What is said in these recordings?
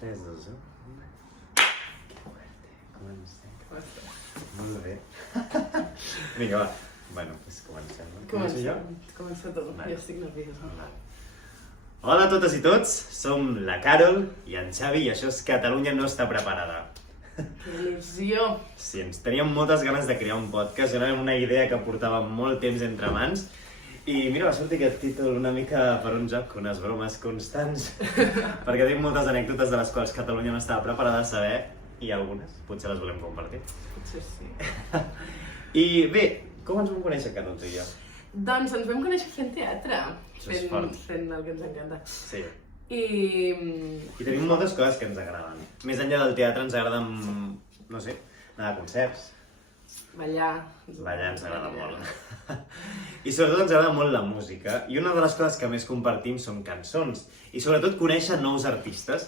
3, 2, 1... Que fuerte, comencem. Molt bé. Vinga, va. Bueno, doncs comencem. Començo jo? Comença tu, jo estic nerviosa. Hola a totes i tots, som la Carol i en Xavi i això és Catalunya no està preparada. Que il·lusió! Sí, ens teníem moltes ganes de crear un podcast, era una idea que portava molt temps entre mans i mira, va sortir aquest títol una mica per un joc, unes bromes constants, perquè tinc moltes anècdotes de les quals Catalunya no estava preparada a saber i algunes potser les volem compartir. Potser sí. I bé, com ens vam conèixer, Carol, tu i jo? Doncs ens vam conèixer fent teatre, Això és fort. fent el que ens encanta. Sí. I tenim moltes coses que ens agraden. Més enllà del teatre ens agrada, no sé, anar a concerts. ballar. Ballar ens agrada molt. I sobretot ens agrada molt la música. I una de les coses que més compartim són cançons. I sobretot conèixer nous artistes.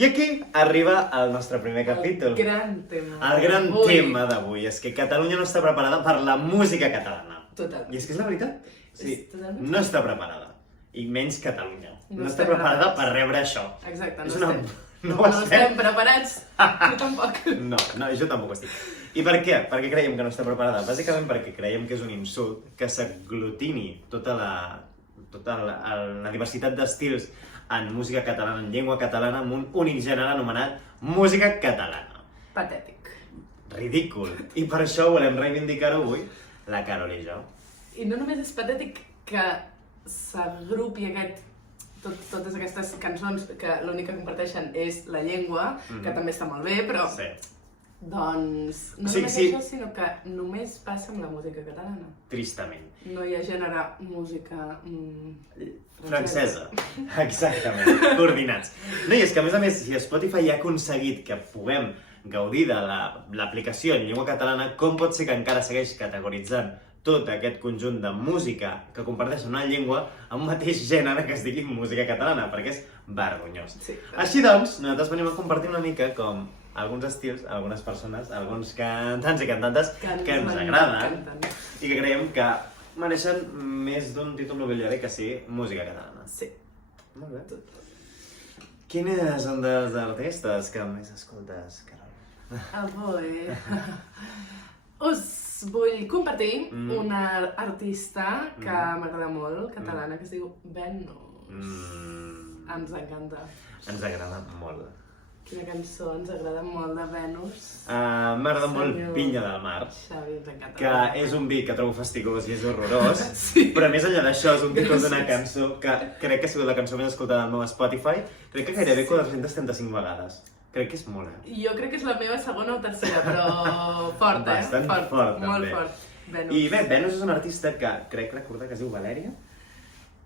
I aquí arriba el nostre primer capítol. El gran tema. El gran tema d'avui és que Catalunya no està preparada per la música catalana. Totalment. I és que és la veritat. Sí, totalment. no està preparada. I menys Catalunya. No està preparada per rebre això. Exacte, No estem preparats. Jo tampoc. No, jo tampoc ho estic. I per què? Per què creiem que no està preparada? Bàsicament perquè creiem que és un insult que s'aglutini tota la diversitat d'estils en música catalana, en llengua catalana, amb un únic gènere anomenat música catalana. Patètic. Ridícul. I per això volem reivindicar-ho avui, la Carol i jo. I no només és patètic que s'agrupi totes aquestes cançons que l'únic que comparteixen és la llengua, que també està molt bé, però Sí. doncs no Sí, només sí. això, sinó que només passa amb la música catalana. Tristament. No hi ha gènere música Francesa. Exactament. Coordinats. No, i és que a més, si Spotify ha aconseguit que puguem gaudir de l'aplicació en llengua catalana, com pot ser que encara segueix categoritzant tot aquest conjunt de música que comparteixen una llengua amb un mateix gènere que es digui música catalana, perquè és vergonyós. Sí. Així doncs, nosaltres venim a compartir una mica com alguns estils, algunes persones, alguns cantants i cantantes que ens agraden i que creiem que mereixen més d'un títol nobiliari que sigui música catalana. Sí. Molt bé. Quines són dels artistes que més escoltes, Carol? Avui us vull compartir una artista que m'agrada molt, catalana, que es diu Venus. Ens encanta. Ens agrada molt. Quina cançó ens agrada molt de Venus. M'agrada molt Vinya del Mar, Xavi, ens encanta. que és un vi que trobo fastigós i és horrorós, Sí. però més enllà d'això és un títol d'una cançó que crec que ha sigut la cançó més escoltada del meu Spotify, crec que gairebé 435 vegades. Crec que és molt, Jo crec que és la meva segona o tercera, però fort, Bastant fort, molt també. fort. Venus. I bé, Venus és una artista que crec recordar que es diu Valèria.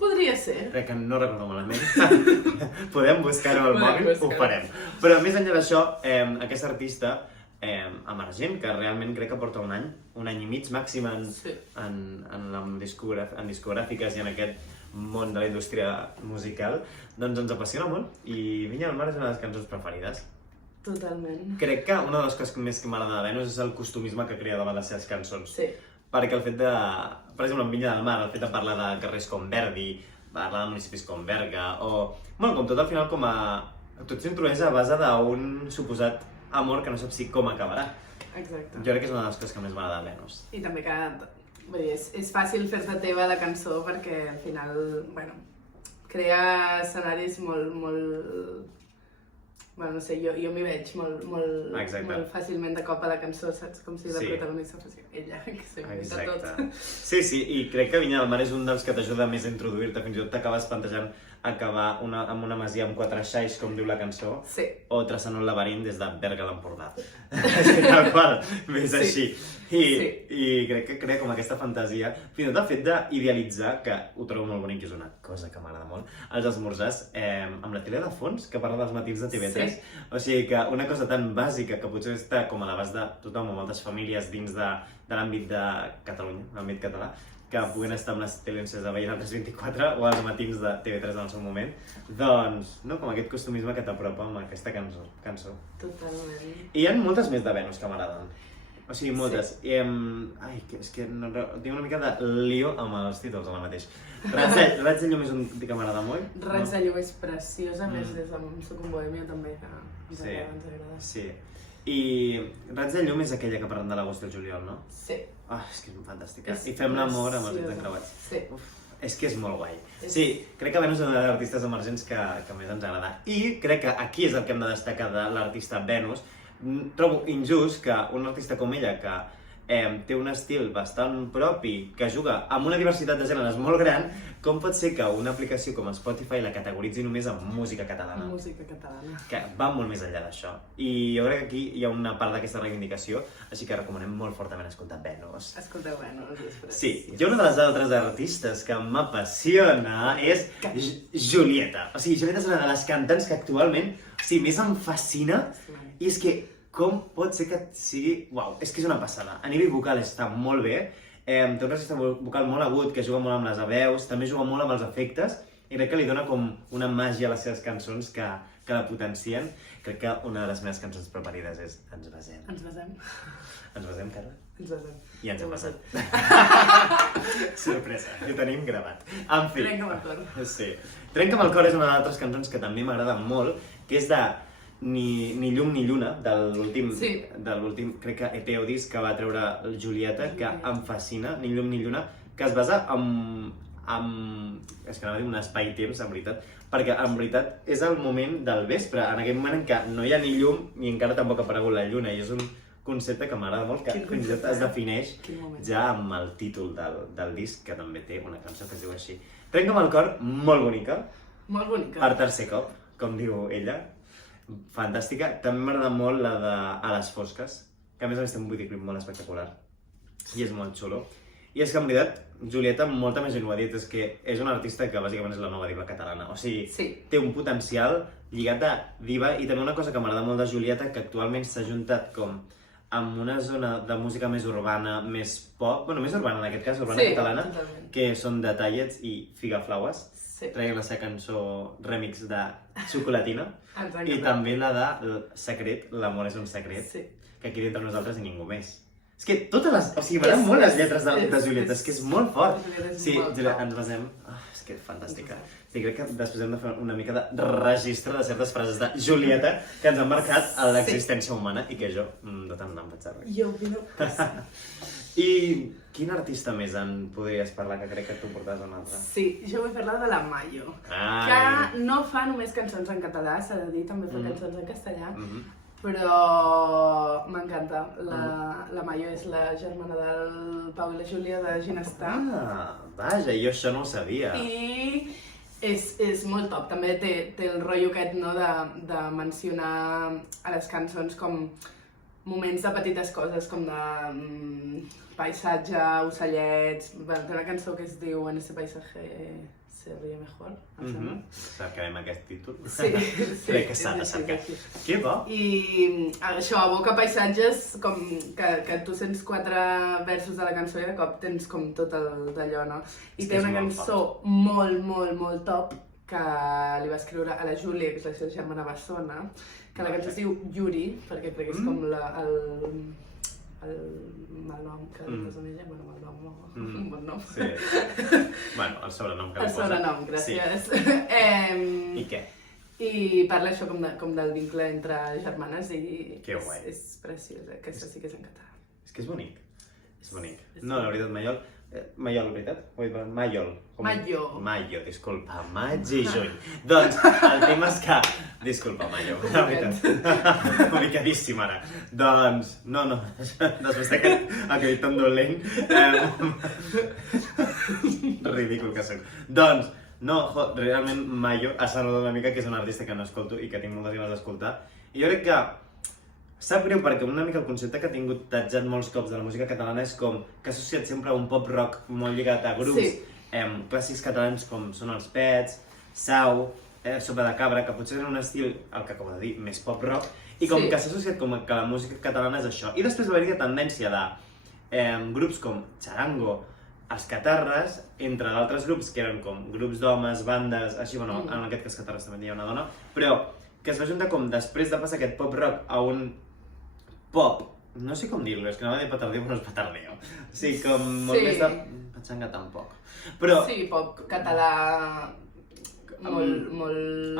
Podria ser. Crec que no recordo malament. Podem buscar-ho al Podem mòbil, ho buscar-ho. farem. Però més enllà d'això, aquesta artista emergent, que realment crec que porta un any i mig màxim en discogràfiques i en aquest món de la indústria musical, doncs ens apassiona molt i Vinya del Mar és una de les cançons preferides. Totalment. Crec que una de les coses que més m'agrada de Venus és el costumisme que crea davant les seves cançons. Sí. Perquè el fet de, per exemple, en Vinya del Mar, el fet de parlar de carrers com Verdi, parlar de municipis com Berga, o... Bueno, com tot al final tot s'introdueix a base d'un suposat amor que no saps com acabarà. Exacte. Jo crec que és una de les coses que més m'agrada de Venus. I també que, vull dir, és fàcil fer-te teva la cançó perquè al final, bueno, crea escenaris molt... Bueno, no sé, jo m'hi veig molt fàcilment de cop a la cançó, saps? Com si la protagonista fos ella, que s'ho invita tot. Sí, i crec que Vinya del Mar és un dels que t'ajuda més a introduir-te, fins i tot t'acabes plantejant acabar amb una masia amb 4 xais, com diu la cançó, Sí. o traçant un laberint des de Berga a l'Empordà. Tal qual, més així. I crec que crea com aquesta fantasia, fins i tot el fet d'idealitzar, que ho trobo molt bonic, que és una cosa que m'agrada molt, els esmorzars amb la tele de fons, que parla dels matins de TV3. O sigui que una cosa tan bàsica que potser està com a l'abast de tothom o moltes famílies dins de l'àmbit de Catalunya, l'àmbit català, que puguin estar amb les telences de veient el 324 o als matins de TV3 en el seu moment, doncs, no, com aquest costumisme que t'apropa amb aquesta cançó. Totalment. I hi ha moltes més de Venus que m'agraden. O sigui, moltes. Ai, és que no, tinc una mica de lío amb els títols ara mateix. Raig de llum és un que m'agrada molt. Raig de llum és preciosa, més des de Soc un bohemio també, que ens agrada. Sí. I Raig de llum és aquella que parlen de l'agost i el juliol, no? Sí. Ah, és que és fantàstica. I Fem l'amor amb els dits encreuats. Sí. És que és molt guai. Sí, crec que Venus és una de les artistes emergents que més ens agrada. I crec que aquí és el que hem de destacar de l'artista Venus. Trobo injust que un artista com ella, que té un estil bastant propi, que juga amb una diversitat de gèneres molt gran, com pot ser que una aplicació com Spotify la categoritzi només amb música catalana? Música catalana. Que va molt més enllà d'això. I jo crec que aquí hi ha una part d'aquesta reivindicació, així que recomanem molt fortament escoltar Venus. Escolteu Venus després. Sí, jo una de les altres artistes que m'apassiona és Julieta. O sigui, Julieta és una de les cantants que actualment més em fascina, i és que com pot ser que sigui... Uau, és que és una passada. A nivell vocal està molt bé, té un registre vocal molt agut, que juga molt amb les veus, també juga molt amb els efectes, i crec que li dona com una màgia a les seves cançons que la potencien. Crec que una de les meves cançons preferides és Ens besem. Ens besem. Ens besem, Carla? Ens besem. I ens hem besat. Sorpresa, ho tenim gravat. En fi. Trenca'm el cor. Sí. Trenca'm el cor és una d'altres cançons que també m'agrada molt, que és de Ni llum ni lluna, de l'últim, crec que EP o disc que va treure Julieta, que em fascina, Ni llum ni lluna, que es basa en és que anava a dir un espai-temps, en veritat, perquè en veritat és el moment del vespre, en aquell moment en què no hi ha ni llum ni encara tampoc ha aparegut la lluna, i és un concepte que m'agrada molt, que fins i tot es defineix ja amb el títol del disc, que també té una cançó que es diu així. Trenca'm el cor, molt bonica. Molt bonica. Per tercer cop, com diu ella. Fantàstica. També m'agrada molt la de A les fosques, que a més té un videoclip molt espectacular i és molt xulo. I és que en veritat, Julieta, molta més gent ho ha dit, és que és una artista que bàsicament és la nova diva catalana. O sigui, té un potencial lligat a diva, i també una cosa que m'agrada molt de Julieta, que actualment s'ha juntat com amb una zona de música més urbana, més pop, bueno, més urbana en aquest cas, urbana catalana, que són The Tallets i Figaflaues. Traien la seva cançó remix de Xocolatina, i també la de Secret, l'amor és un secret, que aquí dintre nosaltres i ningú més. És que totes les... O sigui, m'agraden molt les lletres de Julieta, és que és molt fort. Sí, Julieta, ens basem... És que és fantàstica. Sí, crec que després hem de fer una mica de registre de certes frases de Julieta que ens han marcat a l'existència humana i que jo de tant en vaig servir. Jo opino que sí. I quin artista més en podries parlar, que crec que tu portes un altre? Sí, jo vull parlar de la Mayo, que no fa només cançons en català, s'ha de dir, també fa cançons en castellà, però m'encanta. La Mayo és la germana del Pau i la Júlia de Ginestar. Vaja, jo això no ho sabia. I és molt top, també té el rotllo aquest, no, de mencionar a les cançons com moments de petites coses, com de paisatge, ocellets... Té una cançó que es diu En ese paisaje se ríe mejor, em sembla. Cercarem aquest títol. Sí. Crec que s'ha de cercar. Que bo! I això evoca paisatges com que tu sents 4 versos de la cançó i de cop tens com tot d'allò, no? I té una cançó molt top que li va escriure a la Júlia, que és la seva germana bessona, que la cançó es diu Yuri, perquè crec que és com el malnom que li posa ella, bueno, malnom, un bon nom. Sí. Bueno, el sobrenom que li posa. El sobrenom, gràcies. I què? I parla això com del vincle entre germanes i és preciós, aquesta sí que és en català. És que és bonic. És bonic. No, la veritat, Maiol, veritat? Maiol. Maio, disculpa, maig i juny. Doncs el tema és que... Disculpa, Maio, la veritat. Ubicadíssim ara. Doncs, no, després d'aquest acudit tan dolent... Ridícul que soc. Doncs, no, realment Maio ha sonat una mica que és un artista que no escolto i que tinc moltes ganes d'escoltar. I jo crec que sap greu perquè una mica el concepte que ha tingut tatjat molts cops de la música catalana és com que ha associat sempre un pop-rock molt lligat a grups clàssics catalans com són els Pets, Sau, Sopa de Cabra, que potser tenen un estil, el que acabo de dir, més pop-rock, i com que s'ha associat com que la música catalana és això. I després va haver-hi tendència de grups com Charango, els Catarres, entre d'altres grups que eren com grups d'homes, bandes, així, bueno, en aquest cas Catarres també hi ha una dona, però que es va juntar com després de passar aquest pop-rock a un pop no sé com dir-lo, és que anava a dir petardeo, però no és petardeo. Sí, com molt més de patxanga tampoc. Però... Sí, pop català molt...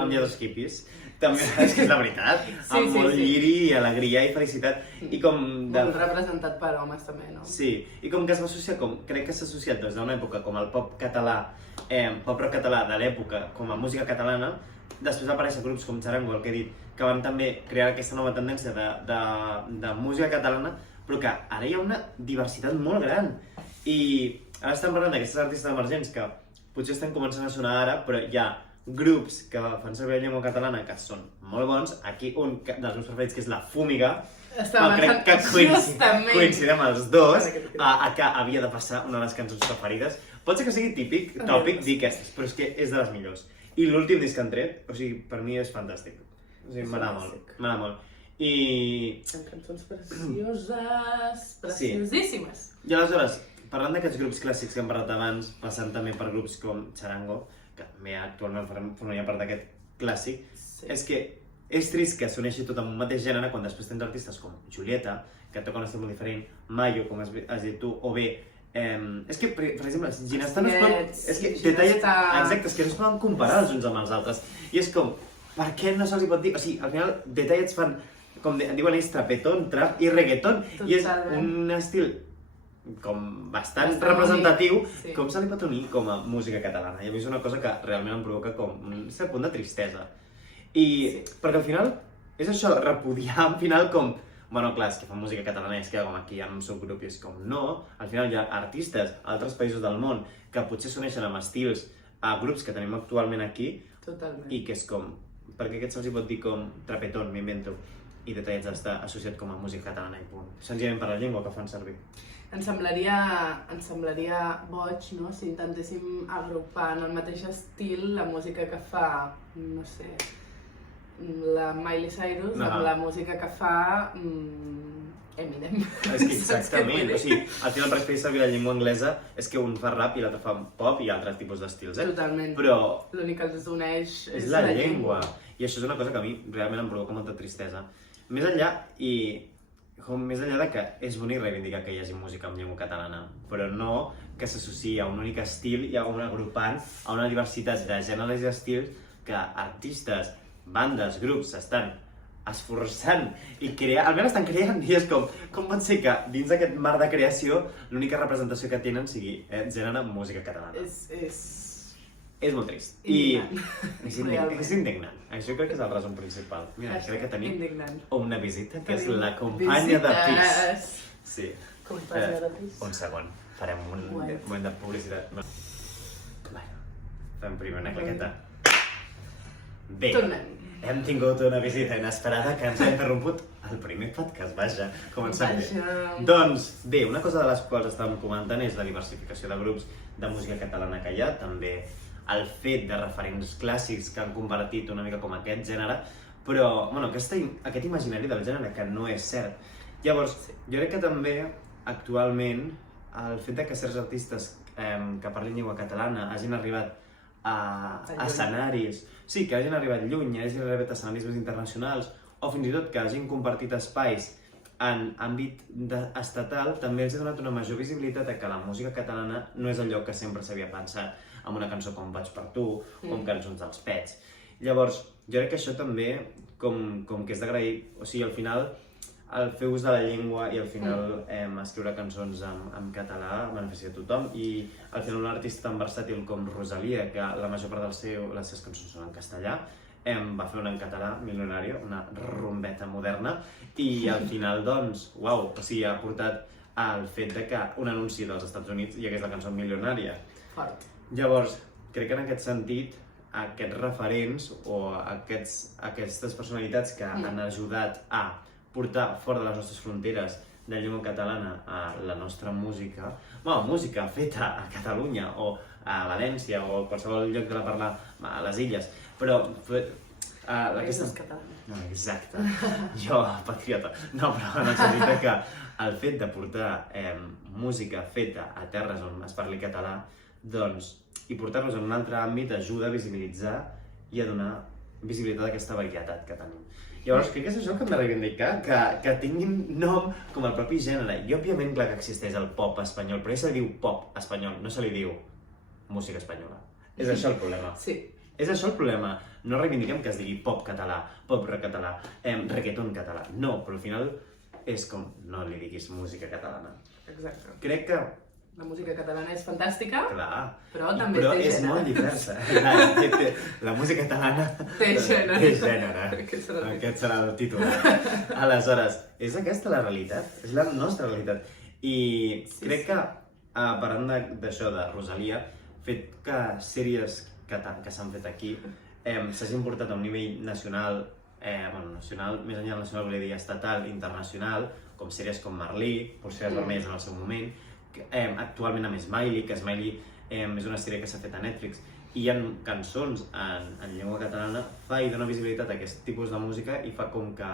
Amb ja dos hippies. També, és que és la veritat. Amb molt lliri i alegria i felicitat. I com... Molt representat per homes també, no? Sí, i com que es va associar, crec que s'ha associat des d'una època com el pop català, pop rock català de l'època, com a música catalana, després va aparèixer grups com Charango, el que he dit, que van també crear aquesta nova tendència de música catalana, però que ara hi ha una diversitat molt gran. I ara estem parlant d'aquestes artistes emergents que potser estan començant a sonar ara, però hi ha grups que fan servir la llengua catalana que són molt bons. Aquí un dels meus preferits, que és la Fúmiga, crec que coincidim els dos que havia de passar una de les cançons preferides. Pot ser que sigui tòpic dir aquestes, però és que és de les millors. I l'últim disc que han tret, o sigui, per mi és fantàstic. O sigui, m'agrada molt. I... Són cançons precioses, preciosíssimes. I aleshores, parlant d'aquests grups clàssics que hem parlat abans, passant també per grups com Charango, que també actualment formaria part d'aquest clàssic, és que és trist que s'uneixi tot en un mateix gènere quan després tens artistes com Julieta, que toca un estil molt diferent, Mayo, com has dit tu, o bé... és que, per exemple, Ginesta no es poden... És que exacte, és que no es poden comparar els uns amb els altres. I és com, per què no se'ls pot dir? O sigui, al final, Detallets fan, com diuen ells, trapetón, trap i reggaeton. I és un estil com bastant representatiu, com se li pot unir com a música catalana. I a mi és una cosa que realment em provoca com un cert punt de tristesa. Perquè al final és això, repudiar al final com... Bueno, clar, és que fan música catalana i es queda com aquí en un subgrup i és com no. Al final hi ha artistes a altres països del món que potser s'uneixen amb estils a grups que tenim actualment aquí. Totalment. I que és com... Per què aquest se'ls pot dir com trapetón, m'invento, i Detallets està associat com a música catalana i punt. Senzillament per la llengua que fan servir. Ens semblaria boig, no?, si intentéssim agrupar en el mateix estil la música que fa, no sé, la Miley Cyrus amb la música que fa Eminem. És que exactament, o sigui, al final per fer servir la llengua anglesa és que un fa rap i l'altre fa pop i altres tipus d'estils, Totalment. Però... l'únic que els uneix és la llengua. I això és una cosa que a mi realment em provoca molta tristesa. Més enllà de que és bonic reivindicar que hi hagi música en llengua catalana, però no que s'associï a un únic estil i a un agrupant, a una diversitat de gèneres i estils que artistes, bandes, grups s'estan esforçant i almenys estan creant, i és com pot ser que dins d'aquest mar de creació l'única representació que tenen sigui gènere música catalana. És molt trist. És indignant. Això crec que és el resum principal. Mira, crec que tenim una visita, que és la companya de pis. Sí. Companya de pis. Un segon, farem un moment de publicitat. Fem primer una claqueta. Bé, hem tingut una visita inesperada que ens ha interromput el primer podcast, vaja, començant bé. Doncs bé, una cosa de les quals estàvem comentant és la diversificació de grups de música catalana que hi ha, també el fet de referents clàssics que han convertit una mica com aquest gènere, però, bueno, aquest imaginari del gènere que no és cert. Llavors, jo crec que també, actualment, el fet que certs artistes que parlin llengua catalana hagin arribat a escenaris, sí, que hagin arribat lluny, hagin arribat a escenaris més internacionals, o fins i tot que hagin compartit espais en àmbit estatal, també els ha donat una major visibilitat a que la música catalana no és allò que sempre s'havia pensat, amb una cançó com Vaig per tu, o amb cançons dels Pets. Llavors, jo crec que això també, com que és d'agrair, o sigui, al final, el fer ús de la llengua i al final escriure cançons en català beneficia a tothom, i al final un artista tan versàtil com Rosalia, que la major part de les seves cançons són en castellà, va fer una en català, Milionario, una rumbeta moderna, i al final, doncs, uau, o sigui, ha portat al fet de que un anunci dels Estats Units hi hagués la cançó Milionària. Fort. Llavors, crec que en aquest sentit, aquests referents o aquestes personalitats que han ajudat a portar fora de les nostres fronteres de llengua catalana a la nostra música, bueno, música feta a Catalunya o a València o a qualsevol lloc de la parla a les illes, però... Països catalans. No, exacte. Jo, patriota. No, però en el sentit que el fet de portar música feta a terres on es parli català, doncs, i portar-nos en un altre àmbit ajuda a visibilitzar i a donar visibilitat a aquesta varietat que tenim. Llavors, crec que és això que hem de reivindicar, que tinguin nom com el propi gènere. I òbviament, clar que existeix el pop espanyol, però ja se li diu pop espanyol, no se li diu música espanyola. És això el problema. Sí. És això el problema. No reivindiquem que es digui pop català, pop català, reggaeton català. No, però al final és com, no li diguis música catalana. Exacte. Crec que La música catalana és fantàstica, clar, però també però té és gènere. molt diversa. Clar, la música catalana Té gènere. Té gènere. Aquest serà el títol. Aleshores, és aquesta la realitat, és la nostra realitat. I Sí, crec sí. que, parlant d'això de Rosalia, fet que sèries que s'han fet aquí s'hagin portat a un nivell nacional, nacional, més enllà del nacional, volia dir estatal, internacional, com sèries com Merlí, Polseres Vermelles en el seu moment, actualment amb Smiley, que Smiley és una sèrie que s'ha fet a Netflix, i hi ha cançons en llengua catalana, fa i dona visibilitat a aquest tipus de música i fa com que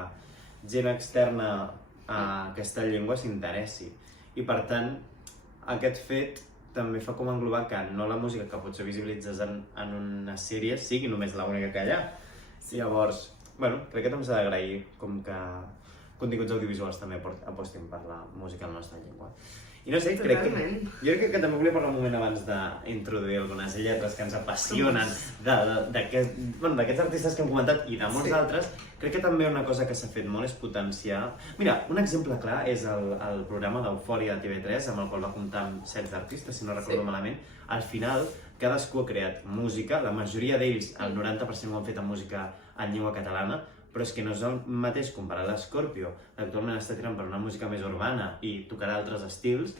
gent externa a aquesta llengua s'interessi. I per tant, aquest fet també fa com englobar que no la música que potser visibilitzes en una sèrie sigui només l'única que hi ha. Llavors, crec que també s'ha d'agrair com que continguts audiovisuals també apostin per la música en la nostra llengua. I no sé, jo crec que també volia parlar un moment abans d'introduir algunes lletres que ens apassionen d'aquests artistes que hem comentat i de molts altres. Crec que també una cosa que s'ha fet molt és potenciar... Mira, un exemple clar és el programa d'Eufòria de TV3, amb el qual va comptar amb 16 artistes, si no recordo malament. Al final, cadascú ha creat música, la majoria d'ells, el 90% ho han fet amb música en llengua catalana, però és que no és el mateix comparar l'Scorpio, que actualment està tirant per una música més urbana i tocarà altres estils,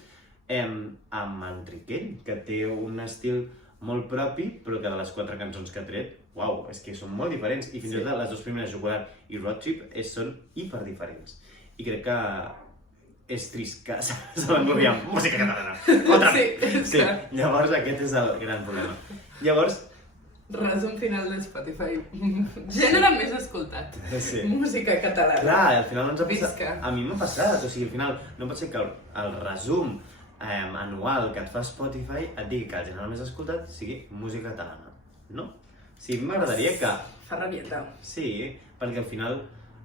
amb en Riquell, que té un estil molt propi, però que de les 4 cançons que ha tret, uau, és que són molt diferents, i fins i tot les dues primeres, Jugular i Road Trip, són hiperdiferents. I crec que és trist que se l'englobi amb música catalana. Otra vez! Sí, llavors aquest és el gran problema. Llavors, resum final de Spotify. Gènere més escoltat. Sí. Música catalana. Clar, al final no ens ha passat. Visca. A mi m'ha passat, o sigui, al final no pot ser que el resum anual que et fa Spotify et digui que el gènere més escoltat sigui música catalana, no? Sí, m'agradaria que... Fa rabieta. Sí, perquè al final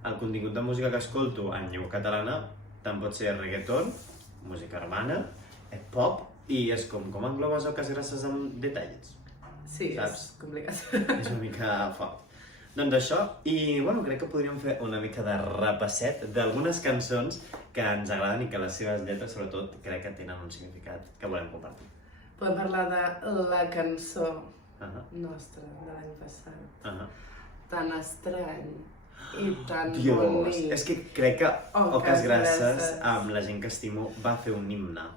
el contingut de música que escolto en llengua catalana tant pot ser reggaeton, música urbana, pop, i és com englobes Oques Grasses amb detalls. Sí, saps? és complicat. És una mica fort. Doncs això, i crec que podríem fer una mica de repasset d'algunes cançons que ens agraden i que les seves lletres, sobretot, crec que tenen un significat que volem compartir. Podem parlar de la cançó nostra de l'any passat. Tan estrany i tan bonic. És que crec que Oques Grasses, amb la gent que estimo, va fer un himne.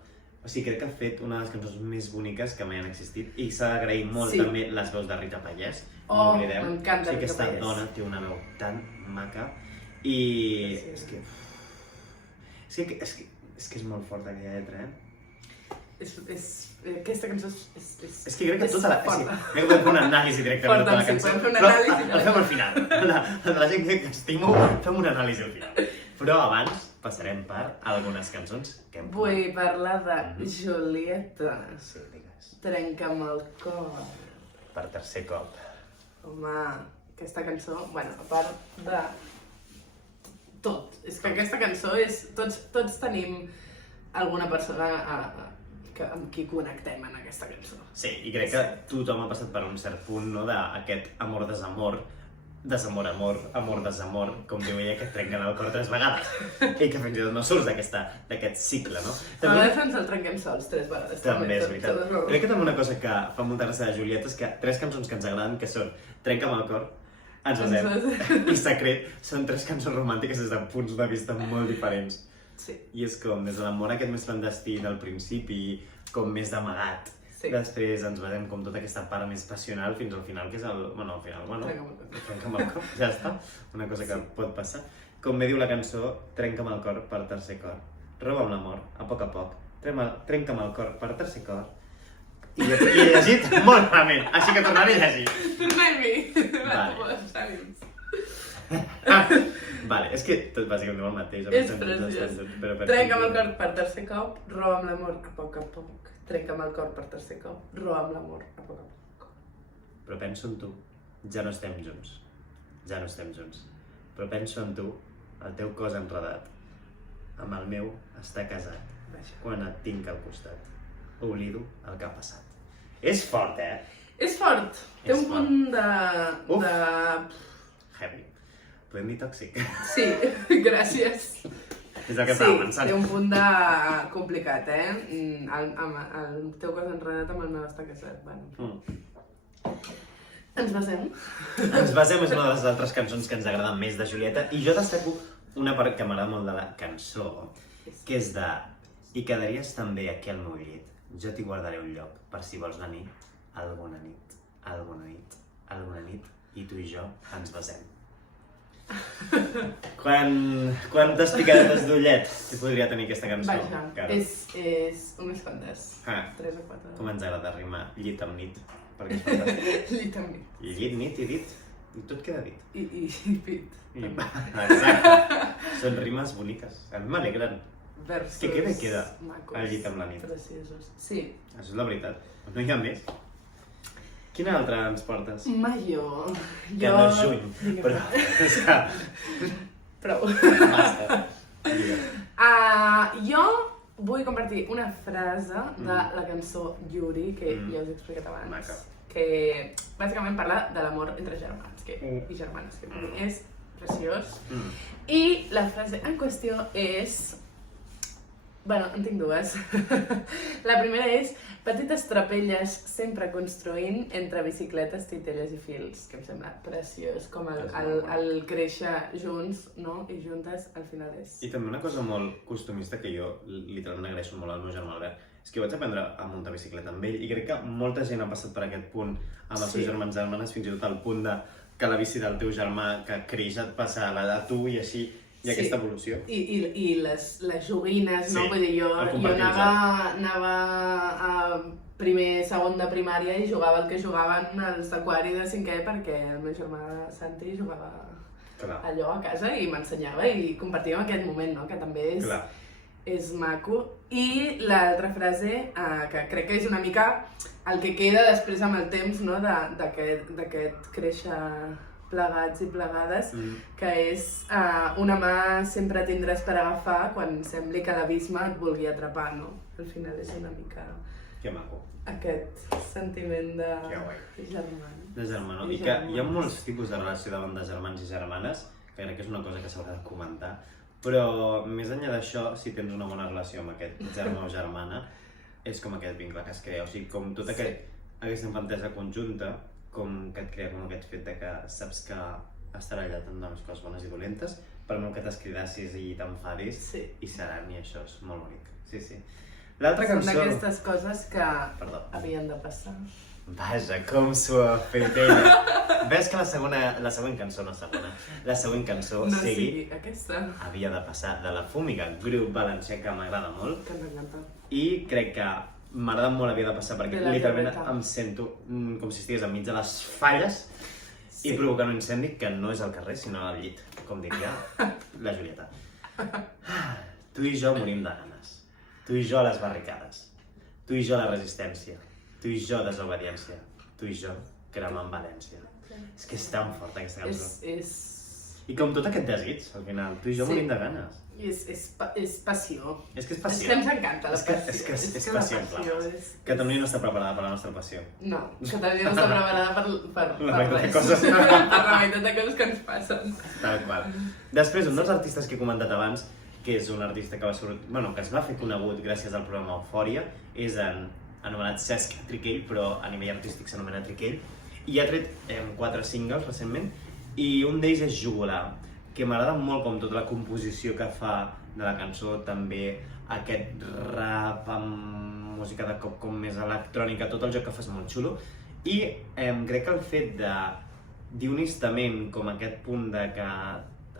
O sigui, crec que ha fet una de les cançons més boniques que mai han existit i s'ha d'agrair molt també les veus de Rita Pallès, no oblidem. M'encanta Rita Pallès. Aquesta dona té una veu tan maca i és que és molt forta aquella lletra, Aquesta cançó és que crec que tota la... Crec que podem fer una anàlisi directament de tota la cançó. Podem fer una anàlisi. El fem al final. La gent que estimo, fem una anàlisi al final. Però abans passarem per algunes cançons que hem... Vull parlar de Julieta. Sí, digues. Trenca'm el cor. Per tercer cop. Home, aquesta cançó, a part de tot. És que aquesta cançó és... Tots tenim alguna persona amb qui connectem en aquesta cançó. Sí, i crec que tothom ha passat per un cert punt, no?, d'aquest amor-desamor, desamor-amor, amor-desamor, com diu ella, que et trenquen el cor 3 vegades. I que fins i tot no surts d'aquest cicle, no? A vegades ens el trenquem sols 3 vegades. També és veritat. Crec que també una cosa que fa molta gràcia de Julieta és que 3 cançons que ens agraden, que són Trenca'm el cor, Ens besem i Secret, són 3 cançons romàntiques des de punts de vista molt diferents. Sí. I és com des de l'amor aquest més clandestí del principi, com més d'amagat. Després ens vedem com tota aquesta part més passional fins al final, que és el... Trenca'm el cor, ja està. Una cosa que pot passar. Com bé diu la cançó, Trenca'm el cor per tercer cor. Roba'm l'amor, a poc, trenca'm el cor per tercer cor. I he llegit molt malament, així que tornaré a llegir. Tornem-hi! Vale, és que tot bàsicament diu el mateix. És preciós. Trenca'm el cor per tercer cop, roba'm l'amor a poc a poc. Trenca'm el cor per tercer cop, roba'm l'amor a poc a poc. Però penso en tu, ja no estem junts. Ja no estem junts. però penso en tu, el teu cos enredat, amb el meu està casat, quan et tinc al costat. Oblido el que ha passat. És fort, És fort. Té un punt de... Heavy. Podem dir tòxic? Sí, gràcies. És el que estava pensant. Sí, té un punt de complicat, el teu cos enredat amb el meu està casat. Bueno. Ens basem. Ens basem és una de les altres cançons que ens agraden més de Julieta i jo destaco una part que m'agrada molt de la cançó, que és de "I quedaries també aquí al meu llit, jo t'hi guardaré un lloc per si vols venir alguna nit, alguna nit, alguna nit i tu i jo ens basem". Quantes picadetes d'ullet podria tenir aquesta cançó? Vaja, és unes quantes. 3 o 4. Com ens agrada rimar llit amb nit, perquè és fantàstic. Llit amb nit. Llit, nit i dit, i tot queda dit. I pit. Exacte. Són rimes boniques. A mi m'alegren. Versos Que bé queda macos, el llit amb la nit. preciosos. Sí. Això és la veritat. No hi ha més. Quina altra ens portes? Mayo. Que no és juny, però és que... Prou. Basta. Jo vull compartir una frase de la cançó Yuri, que ja us he explicat abans. Maca. Que bàsicament parla de l'amor entre germans i germanes, que és preciós. I la frase en qüestió és... Bueno, en tinc dues. La primera és "Petites trapelles sempre construint entre bicicletes, titelles i fils", que em sembla preciós, com el créixer junts, no? I juntes al final és... I també una cosa molt costumista que jo literalment agraeixo molt al meu germà Albert, és que jo vaig aprendre a muntar bicicleta amb ell i crec que molta gent ha passat per aquest punt amb els seus germans i germanes, fins i tot al punt de que la bici del teu germà que creix et passa a tu i així hi ha aquesta evolució. I les joguines, no? Vull dir, jo anava a segon de primària i jugava el que jugaven els de quart i de cinquè perquè el meu germà Santi jugava allò a casa i m'ensenyava i compartíem aquest moment, no? Que també és maco. I l'altra frase, que crec que és una mica el que queda després amb el temps, no? D'aquest créixer plegats i plegades, que és "Una mà sempre tindràs per agafar quan sembli que l'abisme et vulgui atrapar", no? Al final és una mica... Que maco. Aquest sentiment de germà. De germà, no? I que hi ha molts tipus de relació davant de germans i germanes, que crec que és una cosa que s'haurà de comentar, però més enllà d'això, si tens una bona relació amb aquest germà o germana, és com aquest vincle que es crea, o sigui, com tota aquesta infantesa conjunta, com que et crea com aquest fet de que saps que estarà allà tant de les coses bones i dolentes, per molt que t'escridassis i t'enfadis, i seran, i això és molt bonic. Sí, sí. L'altra cançó... Són d'aquestes coses que havien de passar. Vaja, com s'ho ha fet ella. Ves que la següent cançó, no segona, la següent cançó sigui aquesta. Havia de passar, de La Fúmiga, grup valencià que m'agrada molt. Que m'encanta. I crec que m'agrada molt Havia de passar perquè literalment em sento com si estigués enmig de les falles i provocant un incendi que no és al carrer, sinó al llit, com diria la Julieta. Tu i jo morim de ganes. Tu i jo a les barricades. Tu i jo a la resistència. Tu i jo desobediència. Tu i jo cremant València. És que és tan forta aquesta cançó. I com tot aquest desig, al final, tu i jo morim de ganes. És passió. És que és passió. És que ens encanta la passió. És passió en flames. Catalunya no està preparada per la nostra passió. No, Catalunya no està preparada per la meitat de coses. Per la meitat de coses que ens passen. Tal qual. Després, un dels artistes que he comentat abans, que és un artista que es va fer conegut gràcies al programa Eufòria, és anomenat Cesc Triquell, però a nivell artístic s'anomena Triquell, i ha tret 4 singles recentment, i un d'ells és Jugular, que m'agrada molt com tota la composició que fa de la cançó, també aquest rap amb música de cop com més electrònica, tot el joc que fa és molt xulo, i crec que el fet de dir honestament com aquest punt de que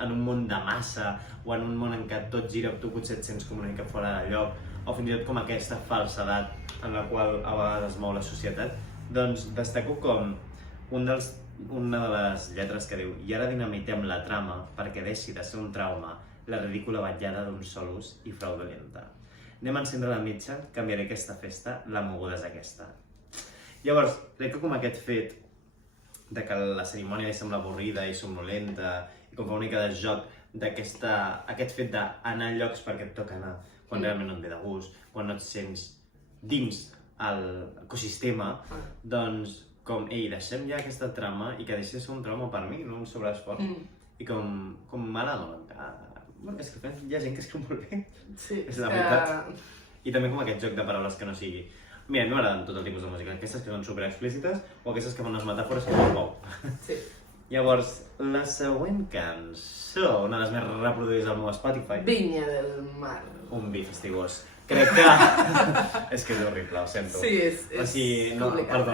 en un món de massa o en un món en què tot gira, tu potser et sents com una mica fora de lloc, o fins i tot com aquesta falsedat en la qual a vegades es mou la societat, doncs destaco com una de les lletres que diu "I ara dinamitem la trama perquè deixi de ser un trauma la ridícula vetllada d'un sol ús i fraudulenta. Anem a encendre la mitja, canviaré aquesta festa, la moguda és aquesta". Llavors, crec que com aquest fet de que la cerimònia li sembla avorrida i somnolenta i com fa una mica de joc aquest fet d'anar a llocs perquè et toca anar, quan realment no et ve de gust, quan no et sents dins l'ecosistema, doncs com, ei, deixem ja aquesta trama i que deixi de ser un trauma per mi, no un sobreesforç. I com m'agrada, bueno, és que hi ha gent que escriu molt bé, és la veritat. I també com aquest joc de paraules que no sigui... Mira, m'agraden tot el tipus de música, aquestes que són super explícites o aquestes que fan unes metàfores que wow. Sí. Llavors, la següent cançó, una de les més reproduïdes al meu Spotify... Vinya del Mar. Un vi fastigós. Crec que... és que és horrible, ho sento. Sí, és complicat.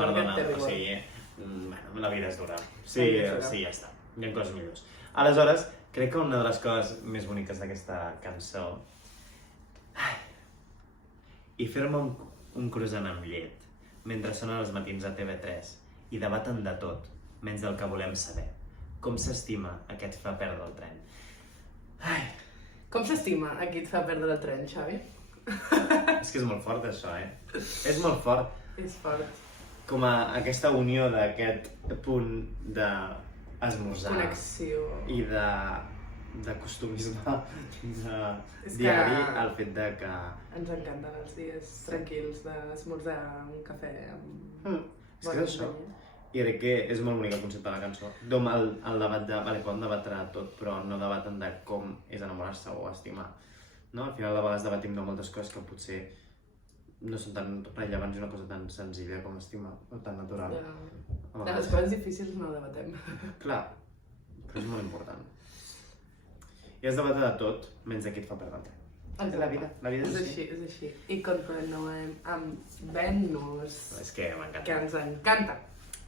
Perdona, o sigui... Bueno, la vida és dura. Sí, ja està. Hi ha coses millors. Aleshores, crec que una de les coses més boniques d'aquesta cançó... I fer-me un croissant amb llet mentre sonen els matins a TV3 i debaten de tot, menys del que volem saber. Com s'estima a qui et fa perdre el tren? Com s'estima a qui et fa perdre el tren, Xavi? És que és molt fort, això, És molt fort. És fort. Com aquesta unió d'aquest punt d'esmorzar. Connexió. I de costumisme diari, el fet de que... Ens encanten els dies tranquils d'esmorzar un cafè amb... És que és això. I crec que és molt bonic el concepte de la cançó. El debat de... Vale, poden debatre tot, però no debaten de com és enamorar-se o estimar. No? Al final, de vegades debatim de moltes coses que potser no són tan rellevants i una cosa tan senzilla com estimar, o tan natural. De les coses difícils no debatem. Clar, però és molt important. I has debatut de tot, menys de qui et fa perdre el tren. La vida és així. És així. I continuem amb Venus. És que m'encanta. Que ens encanta.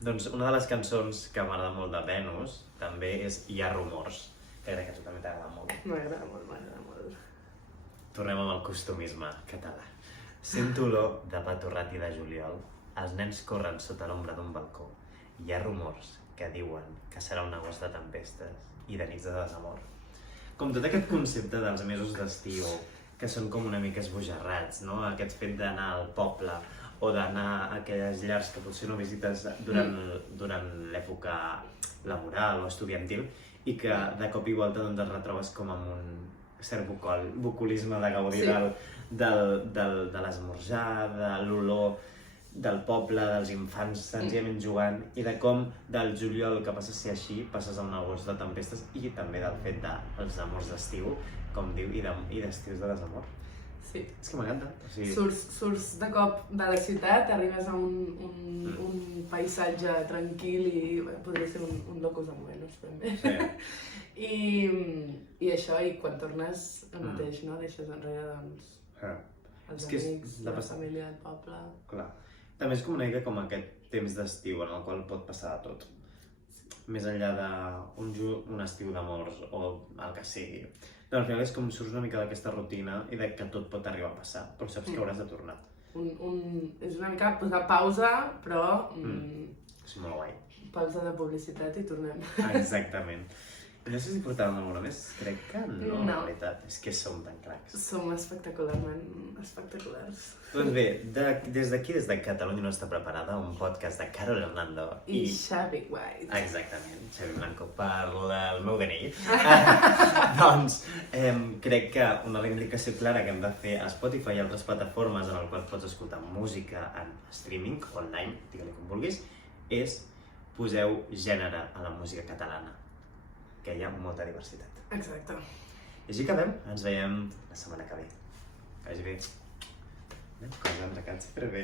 Doncs una de les cançons que m'agrada molt de Venus també és Hi ha rumors, que crec que a tu també t'agrada molt. M'agrada molt. Tornem amb el costumisme català. Sento olor de pa torrat i de juliol, els nens corren sota l'ombra d'un balcó. Hi ha rumors que diuen que serà un agost de tempestes i de nits de desamor. Com tot aquest concepte dels mesos d'estiu, que són com una mica esbojarrats, no? Aquest fet d'anar al poble o d'anar a aquelles llars que potser no visites durant l'època laboral o estudiantil i que de cop i volta doncs, et retrobes com amb un cert bucolisme de gaudir de l'esmorzar, de l'olor del poble, dels infants senzillament jugant i de com del juliol que passa a ser així passes a un agost de tempestes i també del fet dels amors d'estiu, com diu, i d'estius de desamor. Sí. És que m'encanta. O sigui... Surts de cop de la ciutat, arribes a un paisatge tranquil i podria ser un locus de Venus, també. Sí. I això, i quan tornes el mateix, no? Deixes enrere, doncs, els amics, la família, el poble... Clar. També és com una mica com aquest temps d'estiu en el qual pot passar de tot. Més enllà d'un estiu d'amors o el que sigui. Però al final és com surts una mica d'aquesta rutina i de que tot pot arribar a passar, però saps que hauràs de tornar. És una mica posar pausa, però... És molt guai. Pausa de publicitat i tornem. Exactament. No sé si portàvem alguna més, crec que no, la veritat, és que som tan cracs. Som espectacularment espectaculars. Doncs bé, des d'aquí, des de Catalunya no està preparada, un podcast de Carol Hernando i Xavi White. Exactament, Xavi Blanco parla el meu DNI. Doncs crec que una reivindicació clara que hem de fer a Spotify i altres plataformes en el qual pots escoltar música en streaming, online, digue-li com vulguis, és poseu gènere a la música catalana, que hi ha molta diversitat. Exacte. I així acabem. Ens veiem la setmana que ve. Que vagi bé. Cosa ens acaba superbé,